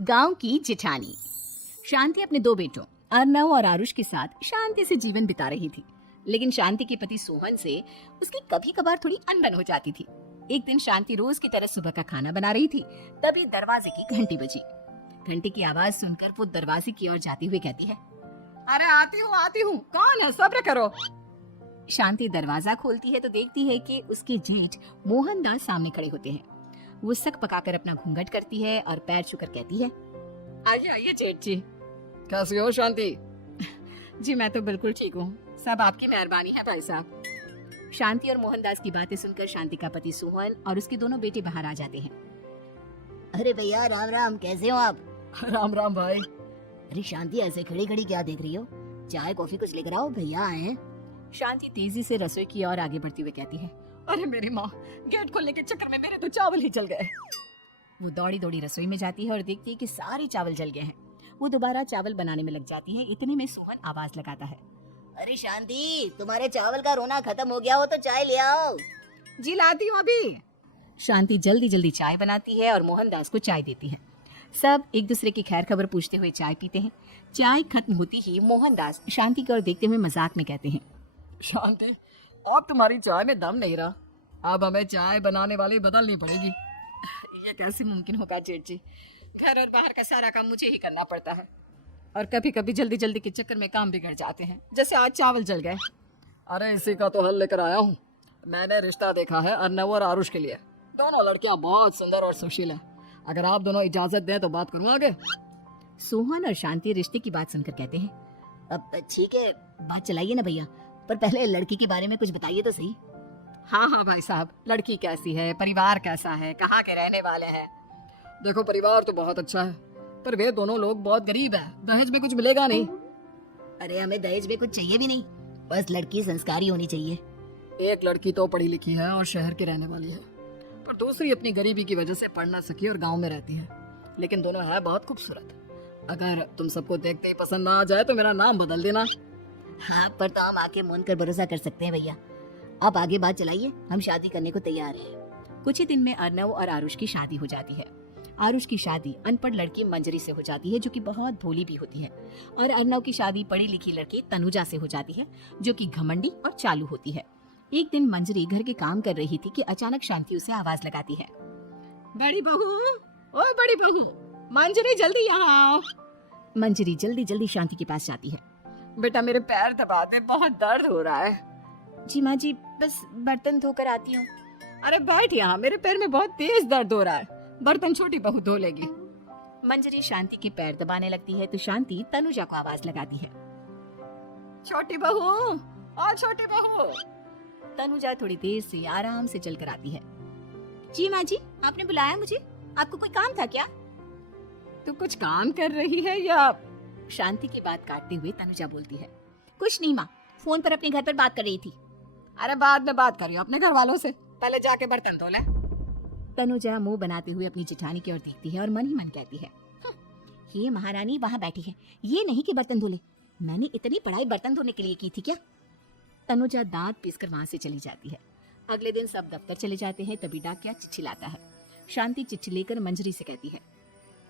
गांव की जिठानी। शांति अपने दो बेटों अर्नव और आरुष के साथ शांति से जीवन बिता रही थी, लेकिन शांति के पति सोहन से उसकी कभी कभार थोड़ी अनबन हो जाती थी। एक दिन शांति रोज की तरह सुबह का खाना बना रही थी, तभी दरवाजे की घंटी बजी। घंटी की आवाज सुनकर वो दरवाजे की ओर जाती हुई कहती है, अरे आती हूँ, कौन है? सब्र करो। शांति दरवाजा खोलती है तो देखती है कि उसके जेठ मोहनदास सामने खड़े होते हैं। वो सक पकाकर अपना घूंघट करती है और पैर छूकर कहती है, आइए आइए जेठ जी। कैसी हो शांति? जी मैं तो बिल्कुल ठीक हूँ, सब आपकी मेहरबानी है भाई साहब। शांति और मोहनदास की बातें सुनकर शांति का पति सोहन और उसके दोनों बेटे बाहर आ जाते हैं। अरे भैया राम राम, कैसे हो आप? राम राम भाई। अरे शांति, ऐसे खड़ी खड़ी क्या देख रही हो? चाय कॉफी कुछ लेकर आओ, भैया आए हैं। शांति तेजी से रसोई की ओर आगे बढ़ती हुई कहती है, अरे मेरी माँ, गेट खोलने के चक्कर में मेरे तो चावल ही जल गए। वो दौड़ी दौड़ी रसोई में जाती है और देखती है कि सारे चावल जल गए हैं। वो दोबारा चावल बनाने में लग जाती है। इतने में सोहन आवाज लगाता है, अरे शांति, तुम्हारे चावल का रोना खत्म हो गया हो तो चाय ले आओ। जी लाती हूँ अभी। शांति जल्दी जल्दी चाय बनाती है और मोहनदास को चाय देती है। सब एक दूसरे की खैर खबर पूछते हुए चाय पीते हैं। चाय खत्म होती ही मोहनदास शांति की ओर देखते हुए मजाक में कहते हैं, शांति, अब तुम्हारी चाय में दम नहीं रहा, अब हमें चाय बनाने वाली बदलनी पड़ेगी। ये कैसे मुमकिन होगा जेठ जी? घर और बाहर का सारा काम मुझे ही करना पड़ता है और कभी कभी जल्दी जल्दी के चक्कर में काम बिगड़ जाते हैं, जैसे आज चावल जल गए। अरे इसी का तो हल लेकर आया हूँ। मैंने रिश्ता देखा है अर्नव और आरुष के लिए। दोनों लड़कियां बहुत सुंदर और सुशील हैं। अगर आप दोनों इजाजत दें तो बात करूँ आगे। सोहन और शांति रिश्ते की बात सुनकर कहते हैं, अब ठीक है, बात चलाइए ना भैया, पर पहले लड़की के बारे में कुछ बताइए तो सही। हाँ भाई साहब, लड़की कैसी है, परिवार कैसा है, कहाँ के रहने वाले हैं? देखो परिवार तो बहुत अच्छा है, पर वे दोनों लोग बहुत गरीब हैं। दहेज में कुछ मिलेगा नहीं। अरे हमें दहेज में कुछ चाहिए भी नहीं, बस लड़की संस्कारी होनी चाहिए। एक लड़की तो पढ़ी लिखी है और शहर की रहने वाली है, पर दूसरी अपनी गरीबी की वजह से पढ़ ना सकी और गांव में रहती है, लेकिन दोनों है बहुत खूबसूरत। अगर तुम सबको देखते ही पसंद ना आ जाए तो मेरा नाम बदल देना। हाँ, पर तो हम आके मूंद कर भरोसा कर सकते हैं भैया। आप आगे बात चलाइए, हम शादी करने को तैयार हैं। कुछ ही दिन में अर्नव और आरुष की शादी हो जाती है। आरुष की शादी अनपढ़ लड़की मंजरी से हो जाती है, जो कि बहुत भोली भी होती है, और अर्नव की शादी पढ़ी लिखी लड़की तनुजा से हो जाती है, जो कि घमंडी और चालू होती है। एक दिन मंजरी घर के काम कर रही थी कि अचानक शांति उसे आवाज लगाती है, बड़ी बहू, ओ बड़ी बहू, मंजरी जल्दी यहाँ आओ। मंजरी जल्दी जल्दी शांति के पास जाती है। बेटा मेरे पैर दबा दे, बहुत दर्द हो रहा है। जी माँ जी, बस बर्तन धोकर आती हूँ। अरे बैठ यहाँ, मेरे पैर में बहुत तेज दर्द हो रहा है, बर्तन छोटी बहू धो लेगी। मंजरी शांति के पैर दबाने लगती है तो शांति तनुजा को आवाज लगाती है, छोटी बहू, ओ छोटी बहू। तनुजा थोड़ी देर से आराम से चलकर आती है। जी माँ जी, आपने बुलाया मुझे? आपको कोई काम था क्या? तू कुछ काम कर रही है या? शांति की बात काटते हुए तनुजा बोलती है, कुछ नहीं माँ, फोन पर अपने घर पर बात कर रही थी। अरे बाद में बात करियो अपने घर वालों से, पहले जाके बर्तन धो ले। तनुजा मुंह बनाते हुए अपनी जेठानी की ओर देखती है और मन ही मन कहती है, ये महारानी वहाँ बैठी है, ये नहीं कि बर्तन धो ले। मैंने इतनी पढ़ाई बर्तन धोने के लिए की थी क्या? तनुजा दांत पीसकर वहाँ से चली जाती है। अगले दिन सब दफ्तर चले जाते हैं, तभी डाकिया चिट्ठी लाता है। शांति चिट्ठी लेकर मंजरी से कहती है,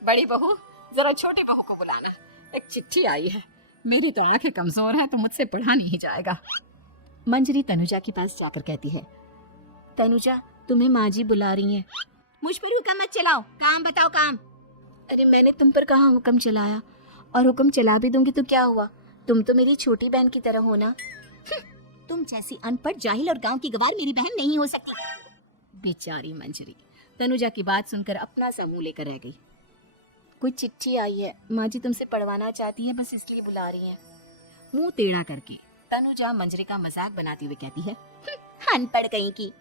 बड़ी बहू, जरा छोटी बहू को बुलाना, एक चिट्ठी आई है। मेरी तो आंखें कमजोर हैं, तो मुझसे पढ़ा नहीं जाएगा। मंजरी तनुजा के पास जाकर कहती है, तनुजा, तुम्हें माँ जी बुला रही हैं। मुझ पर हुक्म मत चलाओ, काम बताओ काम। अरे मैंने तुम पर कहाँ हुक्म चलाया, और हुक्म चला भी दूंगी तो क्या हुआ? तुम तो मेरी छोटी बहन की तरह हो ना। तुम जैसी अनपढ़ जाहिल और गांव की गवार मेरी बहन नहीं हो सकती। बेचारी मंजरी तनुजा की बात सुनकर अपना सा मुंह लेकर रह गई। कोई चिट्ठी आई है, माँ जी तुमसे पढ़वाना चाहती है, बस इसलिए बुला रही हैं। मुंह टेढ़ा करके तनुजा मंजरी का मजाक बनाती हुई कहती है, अनपढ़ कहीं की।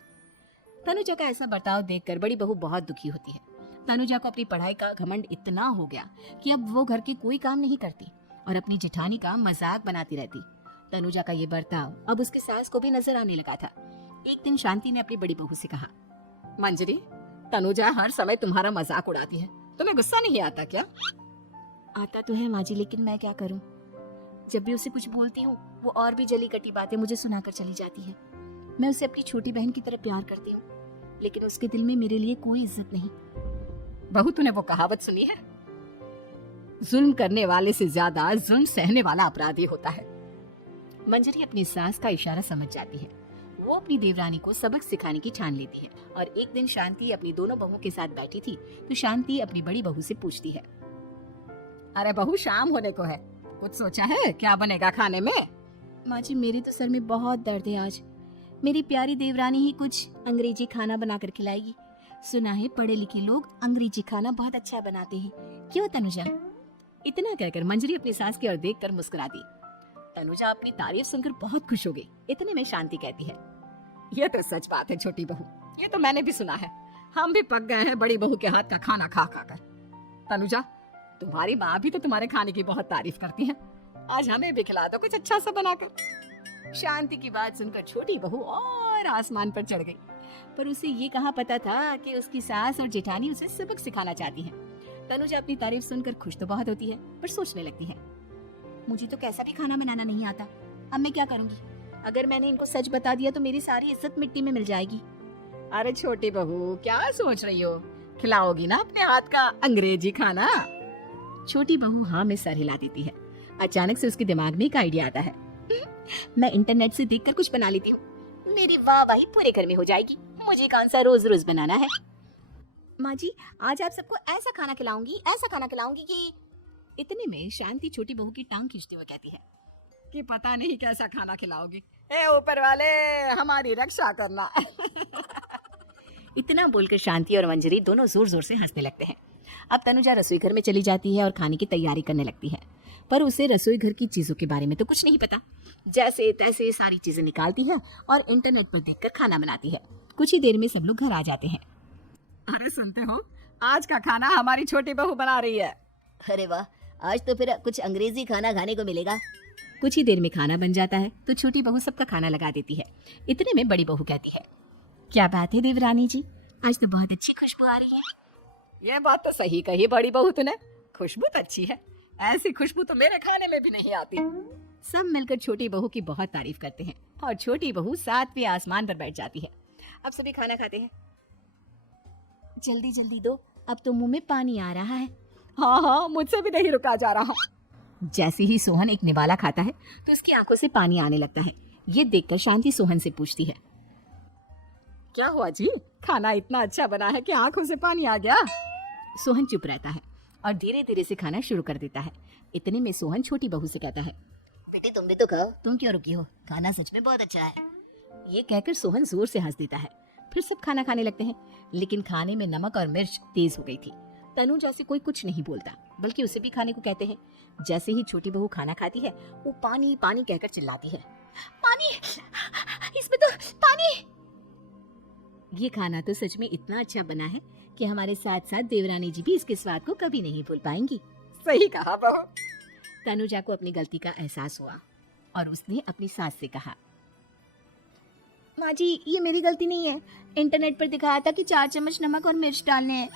तनुजा का ऐसा बर्ताव देखकर बड़ी बहू बहुत दुखी होती है। तनुजा को अपनी पढ़ाई का घमंड इतना हो गया कि अब वो घर के कोई काम नहीं करती और अपनी जेठानी का मजाक बनाती रहती। तनुजा का ये बर्ताव अब उसके सास को भी नजर आने लगा था। एक दिन शांति ने अपनी बड़ी बहू से कहा, मंजरी, तनुजा हर समय तुम्हारा मजाक उड़ाती है, तुम्हें गुस्सा नहीं आता क्या? आता तो है माँ जी, लेकिन मैं क्या करूं? जब भी उसे कुछ बोलती हूँ वो और भी जली कटी बातें मुझे सुनाकर चली जाती है। मैं उसे अपनी छोटी बहन की तरह प्यार करती हूँ, लेकिन उसके दिल में मेरे लिए कोई इज्जत नहीं। बहू, तूने वो कहावत सुनी है, जुल्म करने वाले से ज्यादा जुल्म सहने वाला अपराधी होता है। मंजरी अपनी सास का इशारा समझ जाती है। वो अपनी देवरानी को सबक सिखाने की ठान लेती है और एक दिन शांति अपनी दोनों बहुओं के साथ बैठी थी तो शांति अपनी बड़ी बहू से पूछती है, अरे बहू, शाम होने को है, कुछ सोचा है क्या बनेगा खाने में? माँ जी मेरे तो सर में बहुत दर्द है आज। मेरी प्यारी देवरानी ही कुछ अंग्रेजी खाना बनाकर खिलाएगी। सुना है पढ़े लिखे लोग अंग्रेजी खाना बहुत अच्छा बनाते हैं, क्यों तनुजा? इतना कहकर मंजरी अपनी सास की ओर देखकर मुस्कुरा दी। तनुजा अपनी तारीफ सुनकर बहुत खुश हो गई। इतने में शांति कहती है, ये तो सच बात है छोटी बहू, ये तो मैंने भी सुना है। हम भी पक गए हैं बड़ी बहू के हाथ का खाना खा खा कर। तनुजा, तुम्हारी माँ भी तो तुम्हारे खाने की बहुत तारीफ करती है, आज हमें भी खिला दो कुछ अच्छा सा बनाकर। शांति की बात सुनकर छोटी बहू और आसमान पर चढ़ गई, पर उसे ये कहाँ पता था कि उसकी सास और जेठानी उसे सबक सिखाना चाहती हैं। तनुजा अपनी तारीफ सुनकर खुश तो बहुत होती है, पर सोचने लगती है, मुझे तो कैसा भी खाना बनाना नहीं आता, अब मैं क्या करूंगी? अगर मैंने इनको सच बता दिया तो मेरी सारी इज्जत मिट्टी में मिल जाएगी। अरे छोटी बहू, क्या सोच रही हो? खिलाओगी ना अपने हाथ का अंग्रेजी खाना? छोटी बहू हाँ में सर हिला देती है। अचानक से उसके दिमाग में एक आइडिया आता है, मैं इंटरनेट से देखकर कुछ बना लेती हूँ, मेरी वाहवाही पूरे घर में हो जाएगी। मुझे कौन सा रोज रोज बनाना है। माँ जी आज आप सबको ऐसा खाना खिलाऊंगी, ऐसा खाना खिलाऊंगी कि। इतने में शांति छोटी बहू की टांग खींचते हुए कहती है कि पता नहीं कैसा खाना खिलाओगी, ए ऊपर वाले हमारी रक्षा करना। इतना बोलकर शांति और मंजरी दोनों जोर जोर से हंसने लगते हैं। अब तनुजा रसोई घर में चली जाती है और खाने की तैयारी करने लगती है, पर उसे रसोई घर की चीजों के बारे में तो कुछ नहीं पता। जैसे तैसे सारी चीजें निकालती है और इंटरनेट पर देखकर खाना बनाती है। कुछ ही देर में सब लोग घर आ जाते हैं। अरे सुनते हो, आज का खाना हमारी छोटी बहू बना रही है। अरे वाह, आज तो फिर कुछ अंग्रेजी खाना खाने को मिलेगा। कुछ ही देर में खाना बन जाता है तो छोटी बहू सबका खाना लगा देती है। इतने में बड़ी बहू कहती है, क्या बात है देवरानी जी, आज तो बहुत अच्छी खुशबू आ रही है। ये बात तो सही कही बड़ी बहू तूने, खुशबू तो अच्छी है, ऐसी खुशबू तो मेरे खाने में भी नहीं आती। सब मिलकर छोटी बहू की बहुत तारीफ करते हैं और छोटी बहू सातवें आसमान पर बैठ जाती है। अब सभी खाना खाते हैं। जल्दी जल्दी दो, अब तो मुंह में पानी आ रहा है। हाँ हाँ, मुझसे भी नहीं रुका जा रहा। जैसे ही सोहन एक निवाला खाता है तो उसकी आंखों से पानी आने लगता है। ये देखकर शांति सोहन से पूछती है, क्या हुआ जी, खाना इतना अच्छा बना है कि आंखों से पानी आ गया? सोहन चुप रहता है और धीरे धीरे से खाना शुरू कर देता है। इतने में सोहन छोटी बहू से कहता है, बेटी तुम भी तो खाओ, तुम क्यों रुकी हो, खाना सच में बहुत अच्छा है। ये कहकर सोहन जोर से हंस देता है। फिर सब खाना खाने लगते हैं, लेकिन खाने में नमक और मिर्च तेज हो गई थी। तनुजा से कोई कुछ नहीं बोलता, बल्कि उसे भी खाने को कहते हैं। जैसे ही छोटी बहू खाना खाती है वो पानी पानी कहकर चिल्लाती है, पानी, इसमें तो पानी। ये खाना तो सच में इतना अच्छा बना है कि हमारे साथ साथ देवरानी जी भी इसके स्वाद को कभी नहीं भूल पाएंगी। सही कहा बहू। तनुजा को अपनी गलती का एहसास हुआ और उसने अपनी सास से कहा, माँ जी ये मेरी गलती नहीं है, इंटरनेट पर दिखाया था कि 4 चम्मच नमक और मिर्च डालने हैं।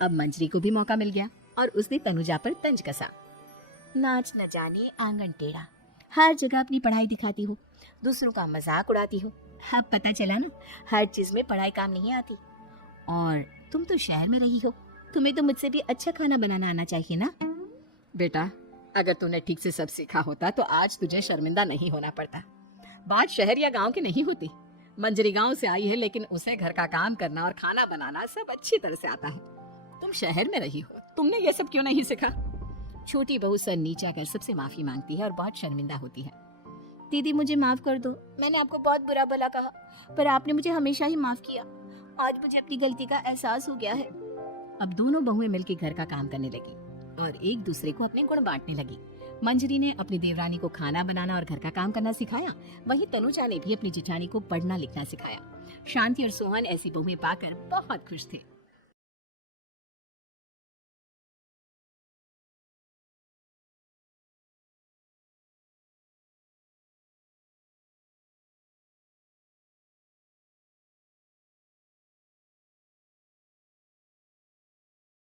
अब मंजरी को भी मौका मिल गया और उसने तनुजा पर तंज कसा, नाच न जाने आंगन टेढ़ा, हर जगह अपनी पढ़ाई दिखाती हो, दूसरों का मजाक उड़ाती हो। अब पता चला ना, हर चीज में पढ़ाई काम नहीं आती। और तुम तो शहर में रही हो, तुम्हें तो मुझसे भी अच्छा खाना बनाना आना चाहिए ना। बेटा, अगर तूने ठीक से सब सीखा होता तो आज तुझे शर्मिंदा नहीं होना पड़ता। बात शहर या गांव की नहीं होती। मंजरी गांव से आई है, लेकिन उसे घर का काम करना और खाना बनाना सब अच्छी तरह से आता है। तुम शहर में रही हो, तुमने ये सब क्यों नहीं सीखा? छोटी बहू सर नीचा कर सबसे माफी मांगती है और बहुत शर्मिंदा होती है। दीदी मुझे माफ कर दो, मैंने आपको बहुत बुरा भला कहा, पर आपने मुझे हमेशा ही माफ किया। आज मुझे अपनी गलती का एहसास हो गया है। अब दोनों बहुएं मिलकर घर का काम करने लगी और एक दूसरे को अपने गुण बांटने लगी। मंजरी ने अपनी देवरानी को खाना बनाना और घर का काम करना सिखाया, वहीं तनुजा ने भी अपनी जेठानी को पढ़ना लिखना सिखाया। शांति और सोहन ऐसी बहुएं पाकर बहुत खुश थे।